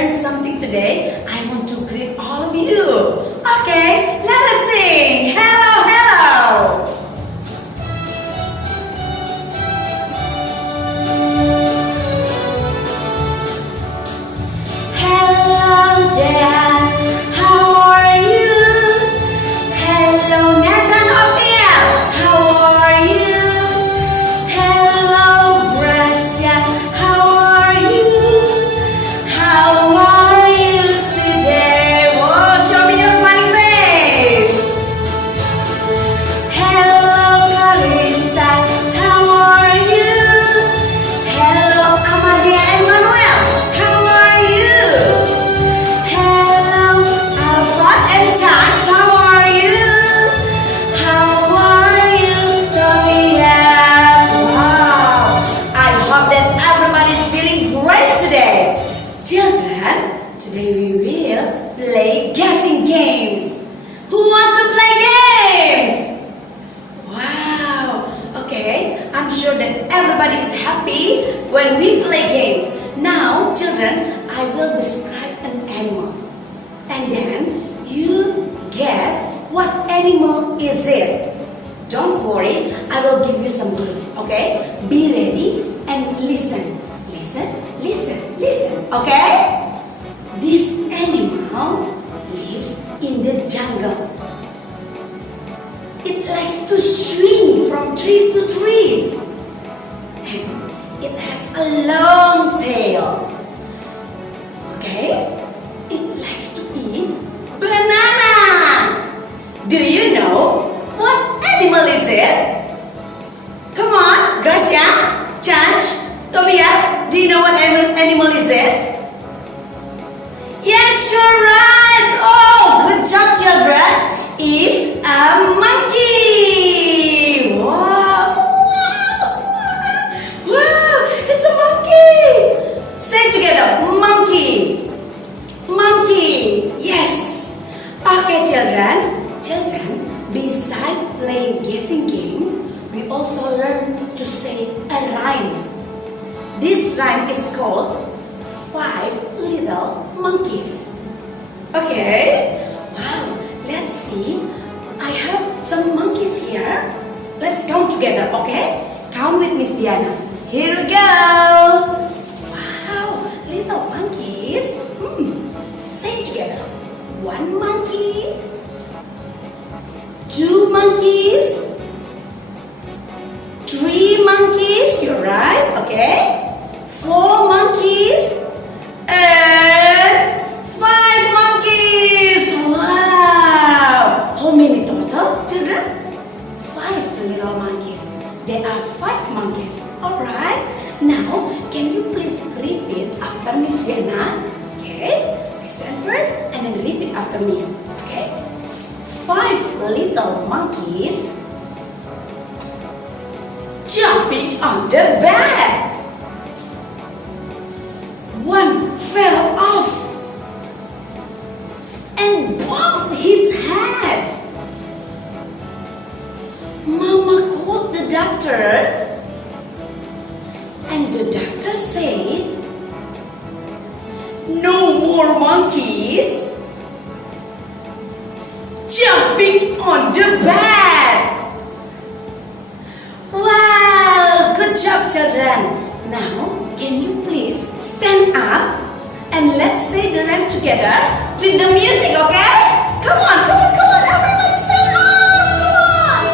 learned something today, I want to greet all of you. Okay, let us sing. Hello, hello. Hello there, how are you? Hello Nathan Ophel, how are you? Hello Gracia, how are you? How are you today? Whoa, show me your smiling face. Hello Carissa, how are you? Hello Amalia and Manuel, how are you? Hello Alfred and Chance, how are you? How are you, Tobias? Wow, I hope that everybody's feeling great today. Children, today we will play guessing games. Who wants to play games? Wow, okay, I'm sure that everybody is happy when we play games. Now, children, I will describe an animal. And then you guess what animal is it. Don't worry, I will give you some clues, okay? Be ready and listen. Listen, listen, listen, okay? This animal lives in the jungle. It likes to swing from trees to trees. And it has a long tail. Okay? It likes to eat banana. Do you know what animal is it? Come on, Gracia, Change, Tobias, do you know what animal is it? Yes, you're right. Oh, good job, children. It's a monkey. Wow. Wow, it's a monkey. Say it together, monkey. Monkey. Yes. Okay, children. Children, besides playing guessing games, we also learn to say a rhyme. This rhyme is called 5 Little Monkeys. Okay? Wow, let's see. I have some monkeys here. Let's count together, okay? Count with Miss Diana. Here we go. Wow, little monkeys. Say together. 1 monkey. 2 monkeys. 3 monkeys. You're right, okay? 4 monkeys. And 5 monkeys. Wow. How many total, children? 5 little monkeys. There are 5 monkeys. Alright. Now, can you please repeat after Miss Diana? Okay. Listen first and then repeat after me. Okay. 5 little monkeys jumping on the bed. 1 fell off and bumped his head. Mama called the doctor, and the doctor said, no more monkeys jumping on the bed. Wow, good job, children. Now, can you please stand up and let's say the rhyme together with the music, okay? Come on, come on, come on, everybody stand up, come on.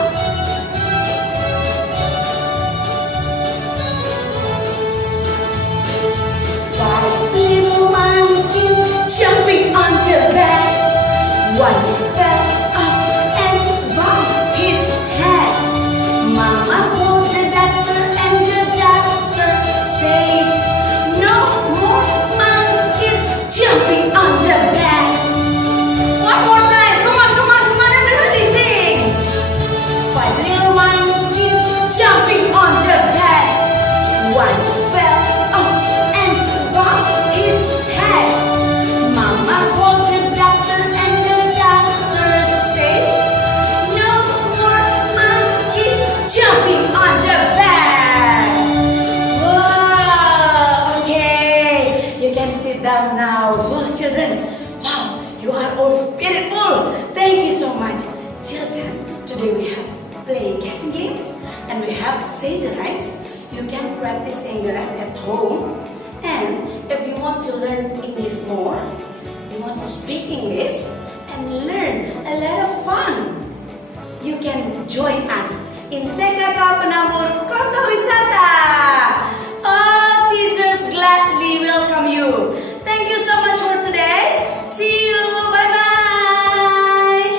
5 little monkeys jumping on the bed. 1 fell off and bumped his head. Mama called the doctor and the doctor said, no more monkeys jumping on the bed. One more time, come on, children. Wow, you are all spiritful. Thank you so much. Children, today we have play guessing games and we have say the rhymes. You can practice saying the rhyme at home. And if you want to learn English more, you want to speak English and learn a lot of fun, you can join us in TKK Penabur Kota Wisata.